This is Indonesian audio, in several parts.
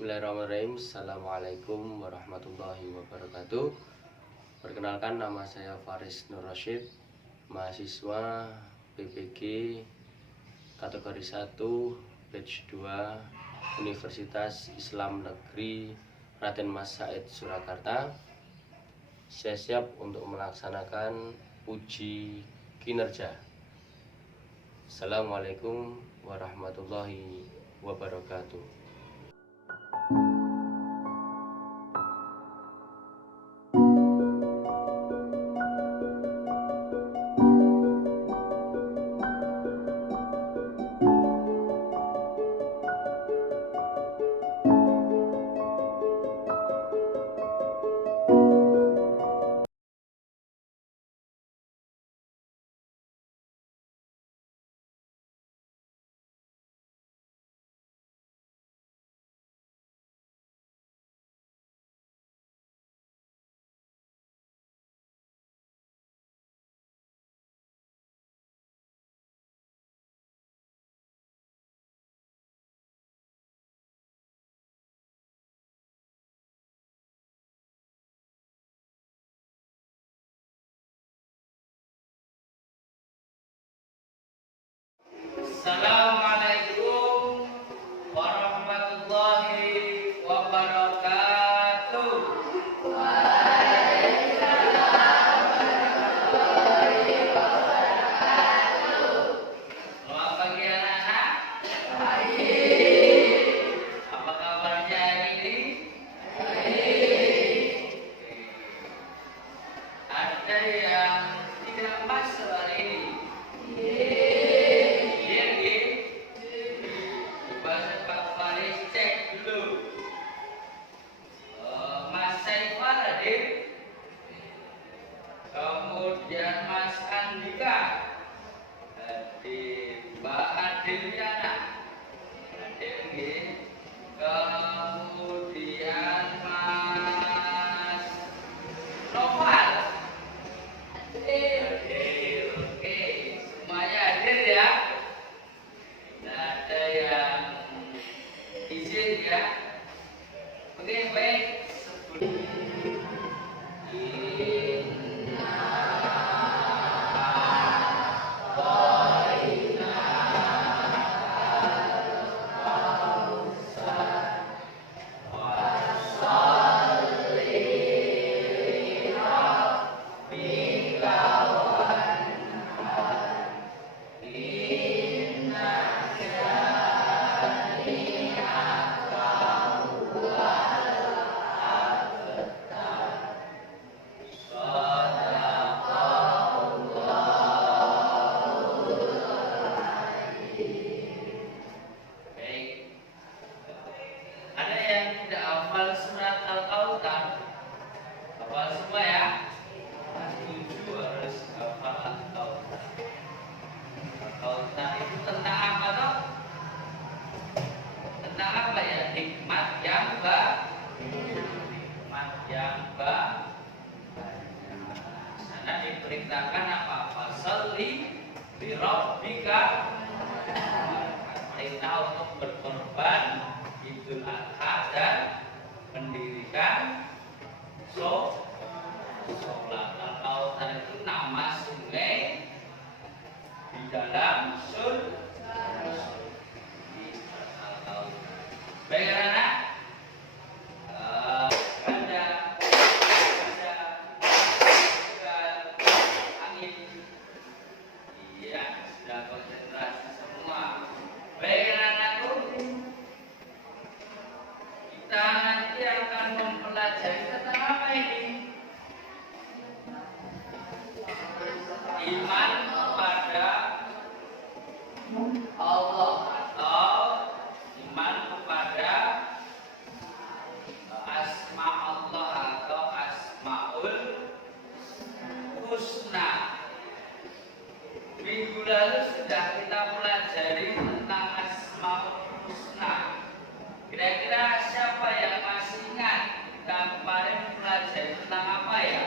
Bismillahirrahmanirrahim. Assalamualaikum warahmatullahi wabarakatuh. Perkenalkan, nama saya Faris Nur Rasyid, mahasiswa PPG kategori 1 batch 2 Universitas Islam Negeri Raden Mas Said Surakarta. Saya siap untuk melaksanakan uji kinerja. Assalamualaikum warahmatullahi wabarakatuh. Assalamualaikum warahmatullahi wabarakatuh. Selamat pagi anak-anak. Apa kabarnya hari ini? Ada yang tidak masuk hari ini? Kemudian Mas Andika hadir, Mbak Adriana hadir, kemudian Mas Noval hadir. Oke, semuanya hadir ya. Tidak ada yang izin ya. Oke, baik. Diperintahkan apa? Fasalli li rabbika, perintah untuk berkorban Idul Adha dan mendirikan sholat. Al-Kautsar itu nama sungai di dalam surga. Baik anak, konsentrasi semua. Baik anak-anakku, kita nanti akan mempelajari tentang apa ini? Iman kepada Allah atau iman kepada asma Allah atau asmaul husna. Minggu lalu sudah kita pelajari tentang Asmaul Husna. Kira-kira siapa yang masih ingat kita kemarin pelajari tentang apa ya?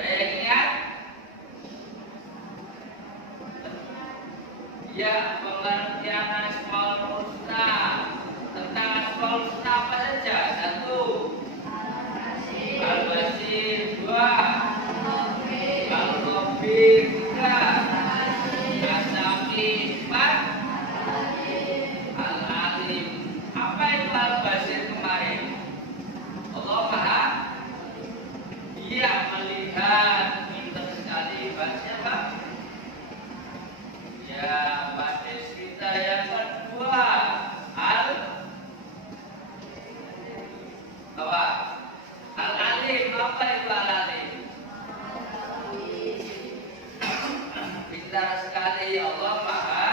Ada yang ingat? Ya, pengertian Asmaul Husna tentang Pak siapa? Ya, hadis kita yang kedua. Apa? Al-Alim. Apa itu Al-Alim? Pintar sekali. Allah Maha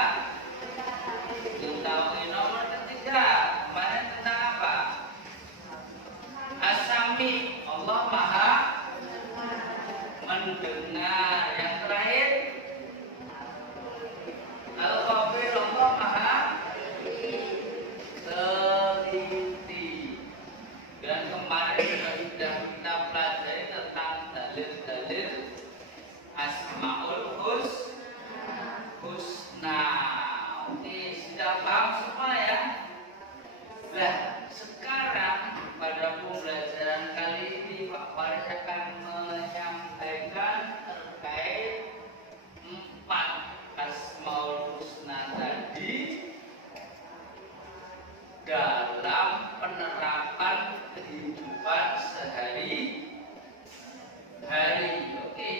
mengetahui. Nomor ketiga, kemarin tentang apa? As-Sami. Allah Maha mendengar. Yang terakhir, Al-Khabir. Allah Maha teliti. Dan kemarin sudah kita pelajari tentang dalil-dalil Asmaul Husna. Oke, sudah paham semua ya? Nah, sekarang pada pembelajaran kali ini Pak Faris akan menyampaikan terkait 4 Asmaul Husna tadi dalam penerapan kehidupan sehari-hari. Oke.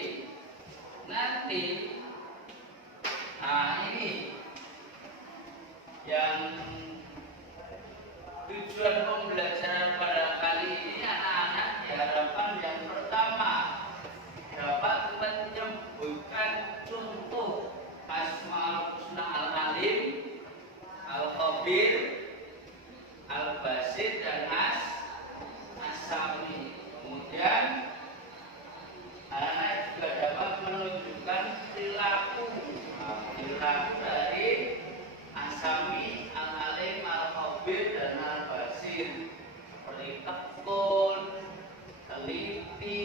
Nanti ini yang tujuan pembelajaran pada kali ini anak-anak diharapkan yang pertama dapat menyebutkan contoh Asmaul Husna Al-Alim, Al-Khabir, Al-Basir dan As-Sami. Kemudian anak-anak juga dapat menunjukkan perilaku dari As-Sami, Al-Alim, Al-Khabir dan Al-Basir, seperti tekun, teliti,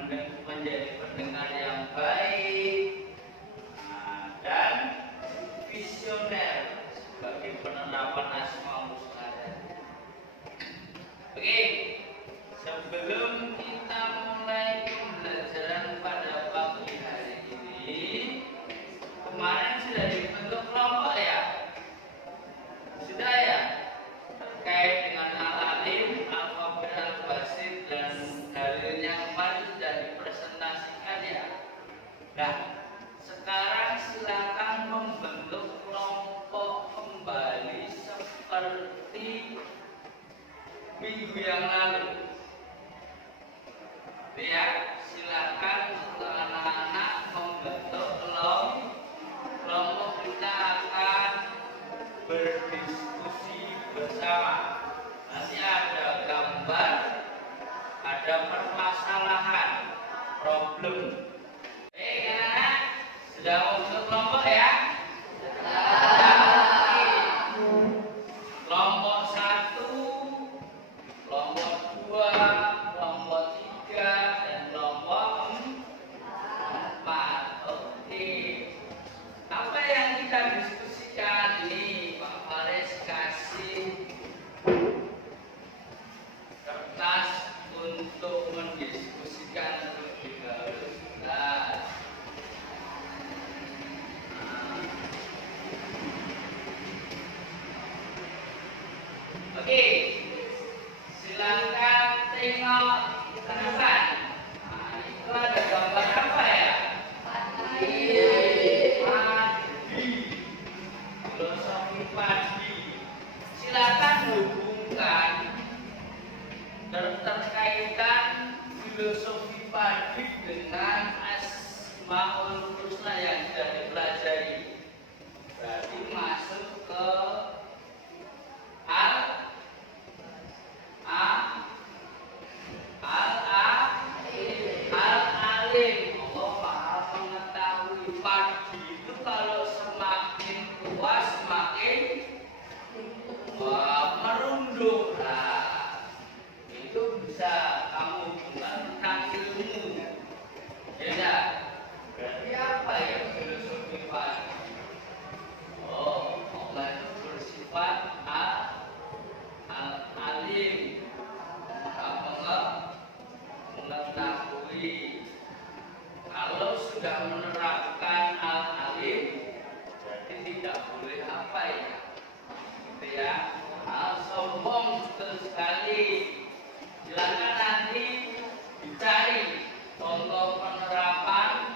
menjadi pendengar yang baik, dan visioner sebagai penerapan Asmaul Husna. Oke, sebelum kita mulai pembelajaran pada pagi hari ini, kemarin sudah dibentuk kelompok ya? Sudah ya? Terkait dengan Al-Alim, Al-Khabir, Al-Basir dan dalilnya kemarin sudah dipresentasikan ya? Nah, sekarang silakan membentuk kelompok kembali seperti minggu yang lalu. Ya, silakan untuk anak-anak membentuk kelompok. Kita akan berdiskusi bersama. Nanti ada gambar, ada permasalahan, problem. Anak-anak sudah membentuk kelompok ya? Kelompok 1, kelompok 2, kelompok 3, dan kelompok 4. Oke. Apa yang kita diskusikan ini? Pak Faris kasih kertas untuk mendiskusikan terlebih dahulu. Oke, silakan tengok ke depan. Itu ada gambar apa ya? Padi. Filosofi padi. Silakan hubungkan terkaitan filosofi padi dengan Asmaul Husna yang sudah dipelajari. Berarti masuk ke Al-Alim. Allah Maha mengetahui. Padi itu kalau semakin tua semakin merunduk. Nah, itu bisa kamu hubungkan tentang ilmu. Ya, berarti apa ya filosofi padi? Oh, Allah itu bersifat Al-Alim, mengetahui. Kalau sudah menerapkan Al-Alim, berarti tidak boleh apa ya? Gitu ya. Sombong sekali. Silakan nanti dicari contoh penerapan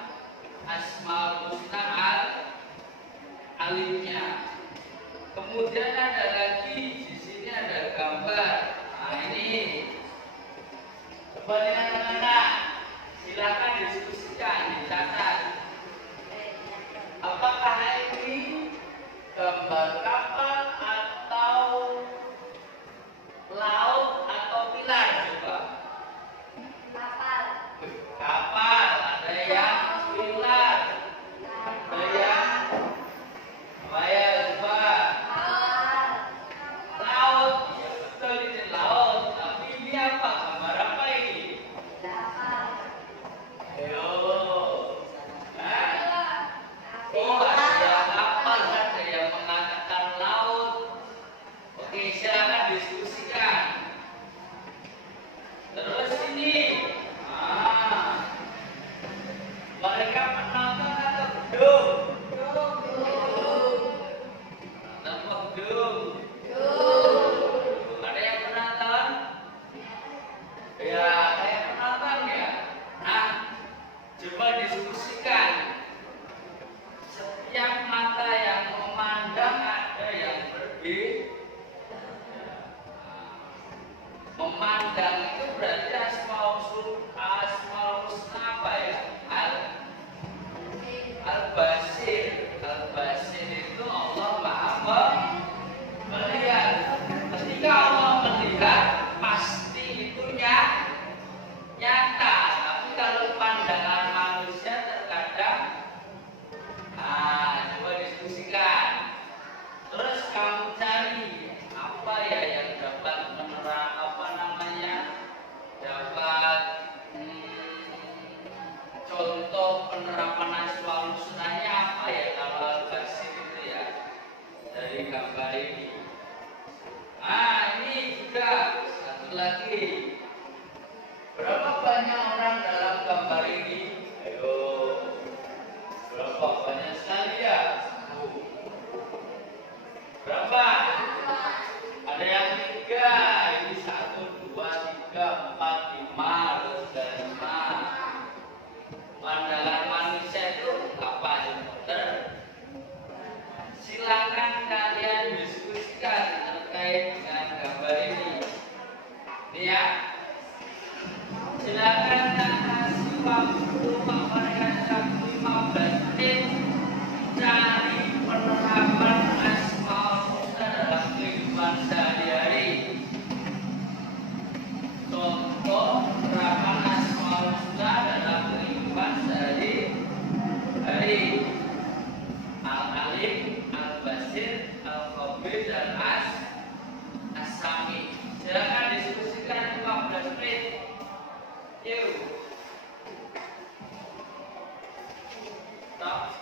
Fatimah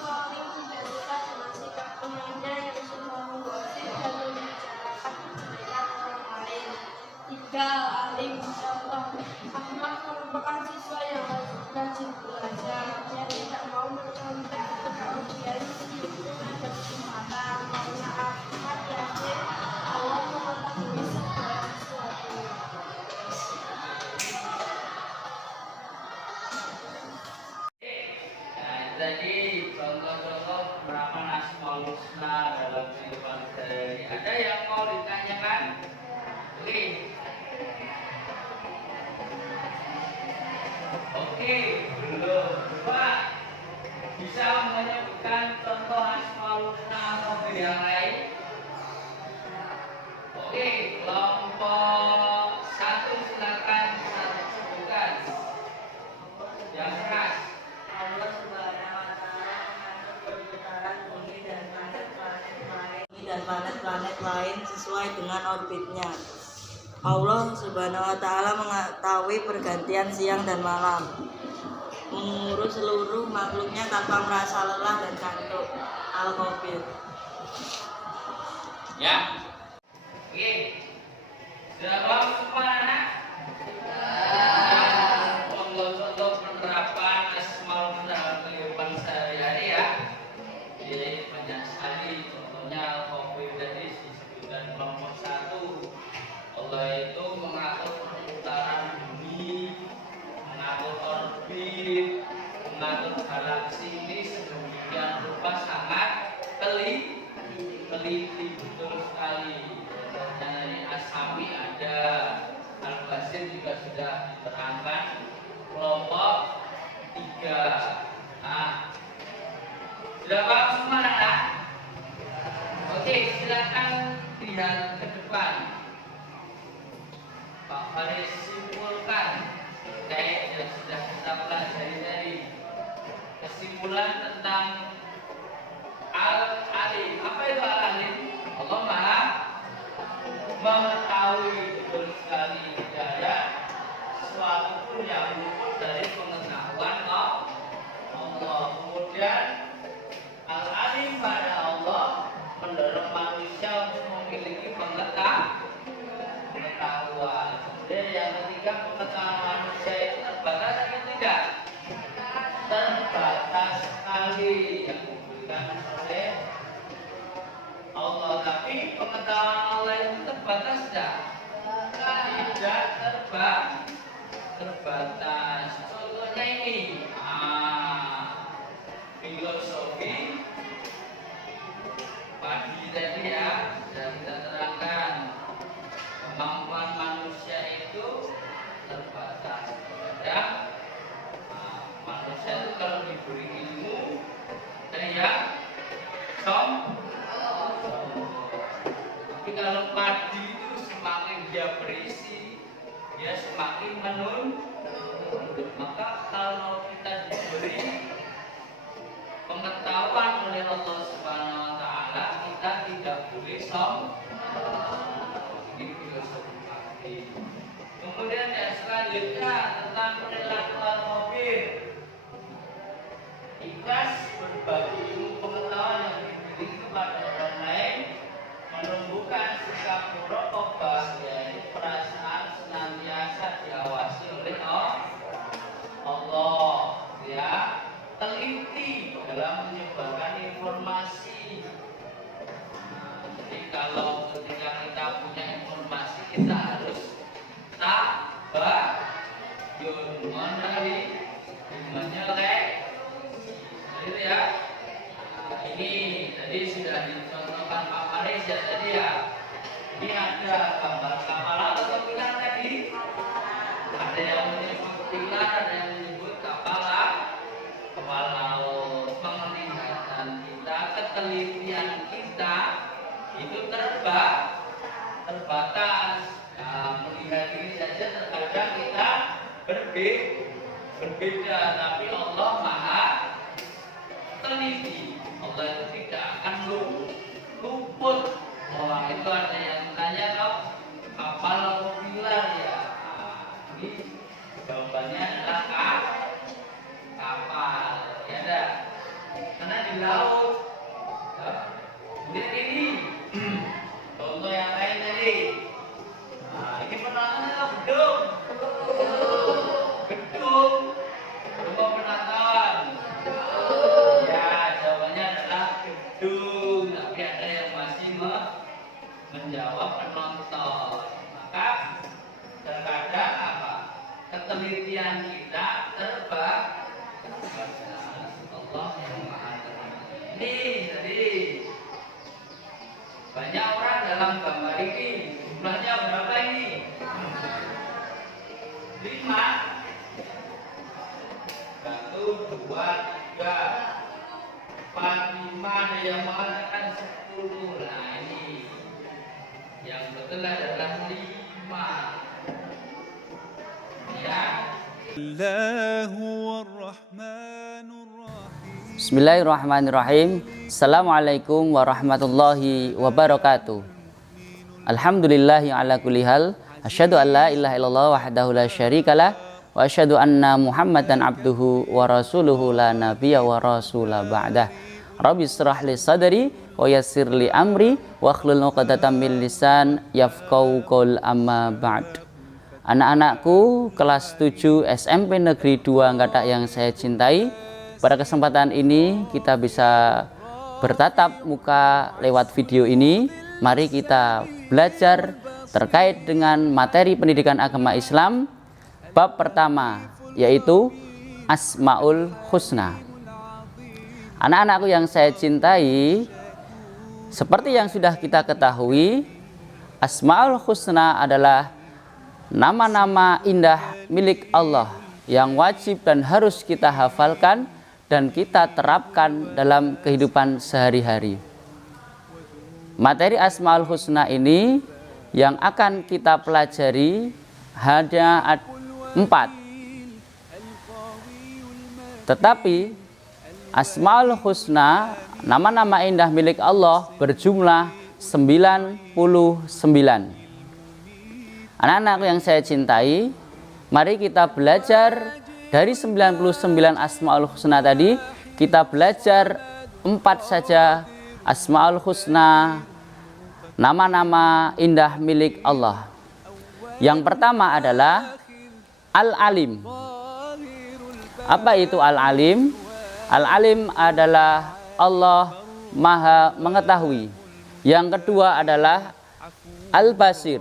paling tidak suka dengan sikap temannya yang suka menggosip dan membicarakan kejelekan orang lain. 3. Alim contoh. Ahmad merupakan siswa yang rajin belajar. Dia tidak mau mencontek kemudian itu ada kesempatan karena Ahmad yakin Allah mengetahui segala sesuatu. Jadi contoh-contoh penerapan Asmaul Husna dalam kehidupan sehari. Ada yang mau ditanyakan? Oke, belum. Pak, bisa menyebutkan contoh Asmaul Husna atau yang lain? Oke, kelompok 1 silakan sebutkan. Yang keras. Allah Subhanahu wa taala mengatur perputaran bumi dan planet-planet lain sesuai dengan orbitnya. Allah Subhanahu wa taala mengetahui pergantian siang dan malam, mengurus seluruh makhluknya tanpa merasa lelah dan kantuk. Al-Qafir. Ya. Oke. Sudah paham semua anak? Contoh-contoh penerapan Asmaul Husna dalam kehidupan sehari-hari ya. Jadi banyak sekali contohnya Al-Qafir tadi disebutkan kelompok 1. Allah itu mengatur perputaran bumi, mengatur orbit, mengatur galaksi ini sedemikian rupa sangat teliti betul sekali. Contohnya ini Asami ada, Al-Basir juga sudah diterangkan kelompok 3. Nah, sudah paham semua anak? Oke, silakan lihat ke depan. Pak Faris simpulkan terkait yang sudah kita pelajari tadi. Kesimpulan tentang Al-Alim. Apa itu Al-Alim? Allah Maha mengetahui betul sekali, tidak ada sesuatu pun yang luput dari pengetahuan Allah. Kemudian Al-Alim pada Allah mendorong manusia untuk memiliki pengetahuan. Kemudian yang ketiga, pengetahuan manusia itu terbatas atau tidak? Terbatas sekali yang diberikan oleh Allah. Tapi pengetahuan Allah itu terbatas tidak? Tidak terbatas. Contohnya ini, filosofi pagi tadi ya sudah kita terangkan. Kemampuan manusia itu terbatas. Kadang manusia itu kalau diberi ilmu teriak sombong. Tapi kalau padi itu semakin dia berisi, dia semakin menurun. Maka kalau kita diberi pengetahuan oleh Allah Subhanahu wa taala, kita tidak boleh sombong. Ini filosofi pagi. Kemudian yang selanjutnya tentang perilaku Al-Qafir. Ikhlas berbagi ilmu pengetahuan yang dimiliki kepada orang lain, menumbuhkan sikap muraqabah, yaitu perasaan senantiasa diawasi oleh Allah, ya, teliti dalam menyebarkan informasi. Jadi kalau ketika kita punya informasi, kita harus tabayun, menyelek, gitu ya. Ini tadi sudah dicontohkan Pak Faris ya tadi ya. Ini ada gambar kapal atau pilar tadi. Ada yang menyebut pilar, ada yang menyebut kapal laut. Penglihatan kita, ketelitian kita itu terbatas. Nah, melihat ini saja terkadang kita berbeda, tapi Allah Maha teliti. Allah itu tidak akan luput. Orang itu ada dalam gambar ini jumlahnya berapa ini? 5. 1, 2, 3, 4, 5. Ada yang mengatakan 10. Nah ini yang betul adalah 5. Ya. Bismillahirrahmanirrahim. Assalamualaikum warahmatullahi wabarakatuh. Alhamdulillahi ala kulli hal. Asyhadu an la ilaha illallah wahdahu la syarikalah wa asyhadu anna Muhammadan abduhu wa rasuluhu la nabiyya wa rasula ba'dah. Rabbi shrah li sadri wa yassir li amri wa hlul 'uqdatam min lisan yafqahu qaul amma ba'd. Anak-anakku kelas 7 SMP Negeri 2 Ngadak yang saya cintai, pada kesempatan ini kita bisa bertatap muka lewat video ini. Mari kita belajar terkait dengan materi pendidikan agama Islam bab pertama, yaitu Asmaul Husna. Anak-anakku yang saya cintai, seperti yang sudah kita ketahui, Asmaul Husna adalah nama-nama indah milik Allah yang wajib dan harus kita hafalkan dan kita terapkan dalam kehidupan sehari-hari. Materi Asmaul Husna ini yang akan kita pelajari hanya 4. Tetapi Asmaul Husna, nama-nama indah milik Allah, berjumlah 99. Anak-anak yang saya cintai, mari kita belajar dari 99 Asmaul Husna tadi. Kita belajar 4 saja Asmaul Husna, nama-nama indah milik Allah. Yang pertama adalah Al-Alim. Apa itu Al-Alim? Al-Alim adalah Allah Maha Mengetahui. Yang kedua adalah Al-Basir.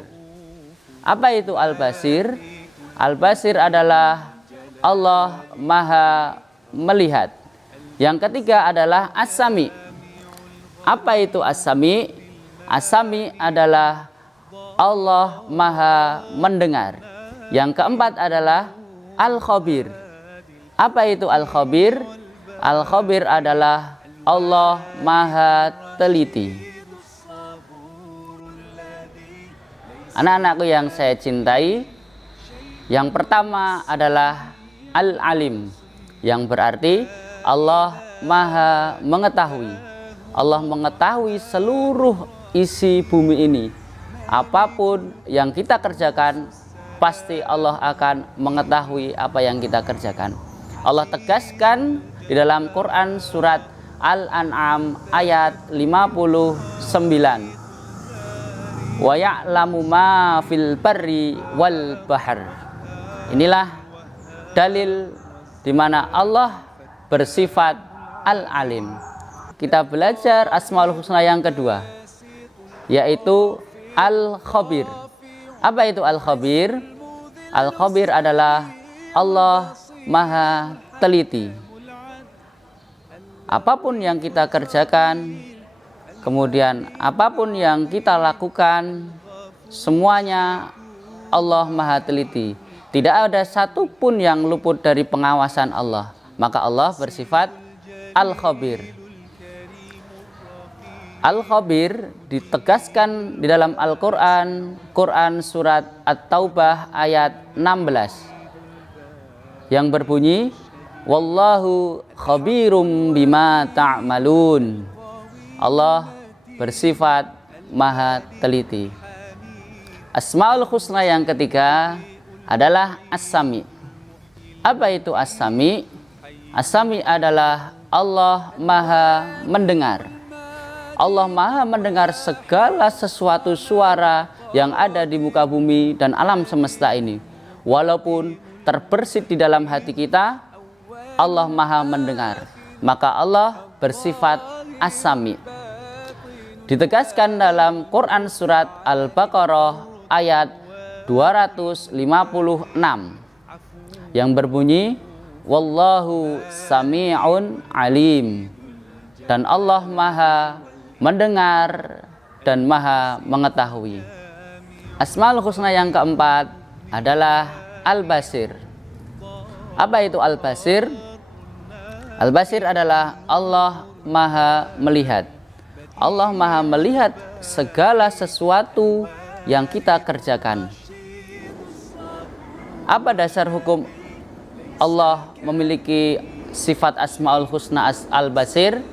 Apa itu Al-Basir? Al-Basir adalah Allah Maha Melihat. Yang ketiga adalah As-Sami. Apa itu As-Sami? As-Sami adalah Allah Maha Mendengar. Yang keempat adalah Al-Khabir. Apa itu Al-Khabir? Al-Khabir adalah Allah Maha Teliti. Anak-anakku yang saya cintai, yang pertama adalah Al-Alim, yang berarti Allah Maha Mengetahui. Allah mengetahui seluruh isi bumi ini. Apapun yang kita kerjakan, pasti Allah akan mengetahui apa yang kita kerjakan. Allah tegaskan di dalam Quran surat Al-An'am ayat 59. Wa ya'lamu ma fil barri wal bahr. Inilah dalil di mana Allah bersifat Al-Alim. Kita belajar Asmaul Husna yang kedua, yaitu Al-Khabir. Apa itu Al-Khabir? Al-Khabir adalah Allah Maha Teliti. Apapun yang kita kerjakan, kemudian apapun yang kita lakukan, semuanya Allah Maha Teliti. Tidak ada satupun yang luput dari pengawasan Allah. Maka Allah bersifat Al-Khabir. Al-Khabir ditegaskan di dalam Al-Quran, Quran surat At-Taubah ayat 16, yang berbunyi, Wallahu khabirum bima ta'malun. Allah bersifat Maha Teliti. Asmaul Husna yang ketiga adalah As-Sami. Apa itu As-Sami? As-Sami adalah Allah Maha Mendengar. Allah Maha mendengar segala sesuatu suara yang ada di muka bumi dan alam semesta ini. Walaupun terbersit di dalam hati kita, Allah Maha mendengar. Maka Allah bersifat As-Sami. Ditegaskan dalam Quran surat Al-Baqarah ayat 256 yang berbunyi, Wallahu sami'un alim. Dan Allah Maha mendengar dan Maha mengetahui. Asmaul Husna yang keempat adalah Al-Basir. Apa itu Al-Basir? Al-Basir adalah Allah Maha melihat. Allah Maha melihat segala sesuatu yang kita kerjakan. Apa dasar hukum Allah memiliki sifat Asmaul Husna Al-Basir?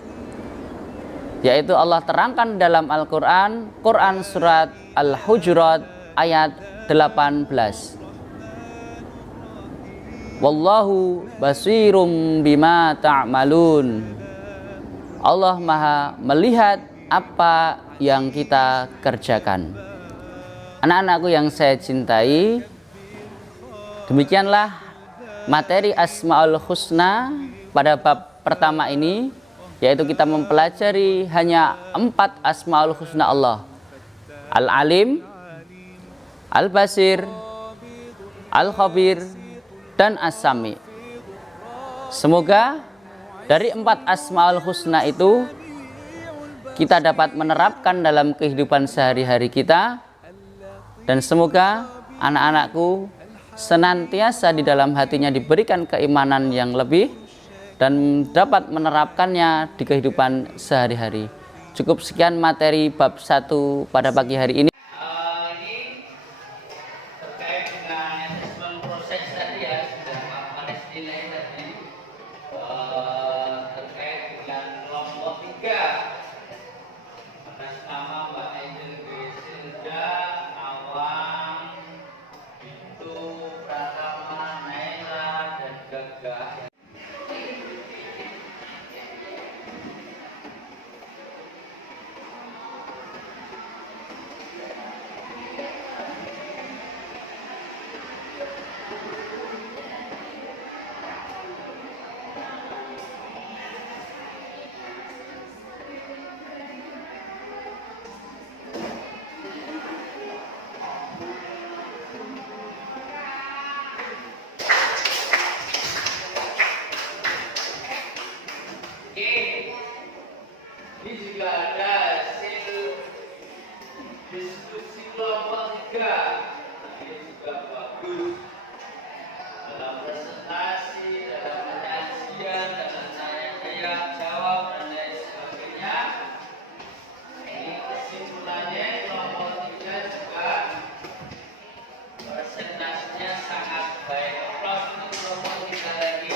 Yaitu Allah terangkan dalam Al-Quran, Quran surat Al-Hujurat ayat 18. Wallahu basirum bima ta'malun. Allah Maha melihat apa yang kita kerjakan. Anak-anakku yang saya cintai, demikianlah materi Asmaul Husna pada bab pertama ini, yaitu kita mempelajari hanya 4 Asmaul Husna Allah: Al-Alim, Al-Basir, Al-Khabir, dan As-Sami. Semoga dari 4 Asmaul Husna itu kita dapat menerapkan dalam kehidupan sehari-hari kita, dan semoga anak-anakku senantiasa di dalam hatinya diberikan keimanan yang lebih dan dapat menerapkannya di kehidupan sehari-hari. Cukup sekian materi bab 1 pada pagi hari ini. Ini terkait dengan assessment proses tadi ya, sudah Pak Faris nilai tadi, terkait dengan kelompok 3 atas nama Mbak Angel Gresilda, Awang, Bintu, Pratama, Naila, dan Gagah. Ini juga ada hasil diskusi kelompok 3. Ini juga bagus dalam presentasi, dalam penyajian, dalam tanya jawab dan lain sebagainya. Ini kesimpulannya kelompok 3 juga presentasinya sangat baik. Aplaus untuk kelompok 3 lagi.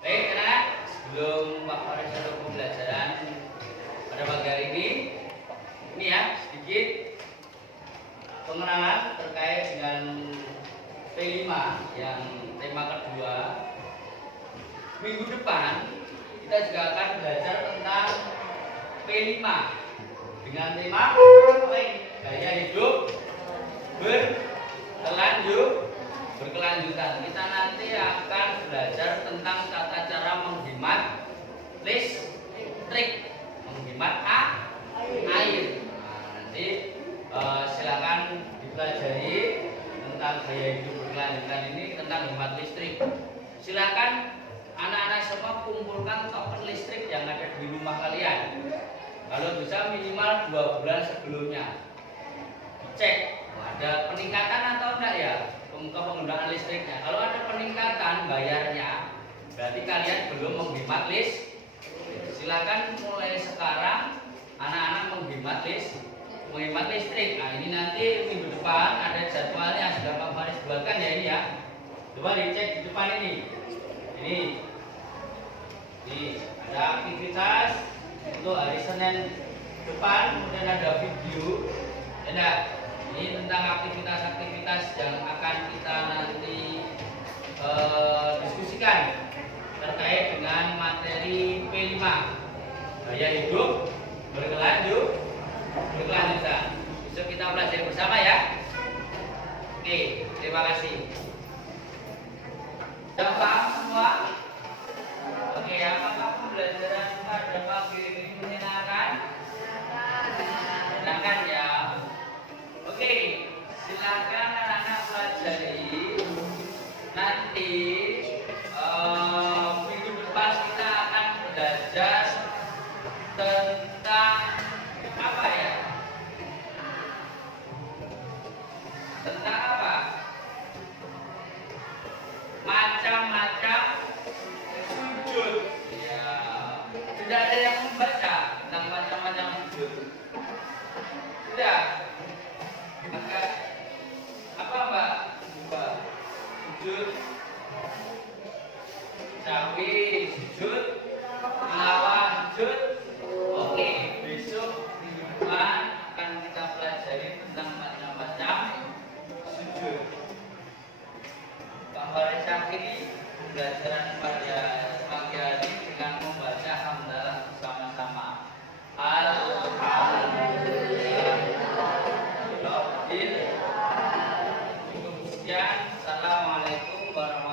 Baik anak, sebelum Pak Faris ada pembelajaran pada pagi hari ini ya sedikit pengenalan terkait dengan P5 yang tema kedua. Minggu depan kita juga akan belajar tentang P5 dengan tema gaya hidup berkelanjutan. Kita nanti akan belajar tentang tata cara menghemat listrik, menghemat air. Nah, nanti silakan dipelajari tentang gaya hidup berkelanjutan ini, tentang hemat listrik. Silakan anak-anak semua kumpulkan token listrik yang ada di rumah kalian. Kalau bisa minimal 2 bulan sebelumnya. Cek ada peningkatan atau enggak ya untuk penggunaan listriknya. Kalau ada peningkatan bayarnya, berarti kalian belum menghemat listrik. Silakan mulai sekarang anak-anak menghemat listrik. Nah, ini nanti minggu depan ada jadwalnya yang sudah Pak Faris buatkan ya ini ya. Coba dicek di depan ini. Ini ada aktivitas untuk hari Senin depan, kemudian ada video. Ini tentang aktivitas-aktivitas yang akan kita nanti diskusikan terkait dengan materi P5, gaya hidup berkelanjutan. Besok kita pelajari bersama ya. Oke, terima kasih. Sudah paham semua? Oke, apakah pembelajaran pada pagi ini menyenangkan? Menyenangkan ya. Oke, silakan anak-anak pelajari. Nanti minggu depan kita akan belajar tentang apa ya? Tentang apa? Macam-macam sujud. Ya, tidak ada yang membaca tentang macam-macam sujud. Tidak. Maka apa Mbak? Mbak? Sujud. Sawi sujud. Tilawah sujud. Oke, besok minggu depan akan kita pelajari tentang macam-macam sujud. Gambar Syakiri pembelajaran pada pagi hari dengan membaca hamdalah bersama-sama. Alhamdulillah. Cukup sekian. Assalamualaikum warahmatullahi wabarakatuh.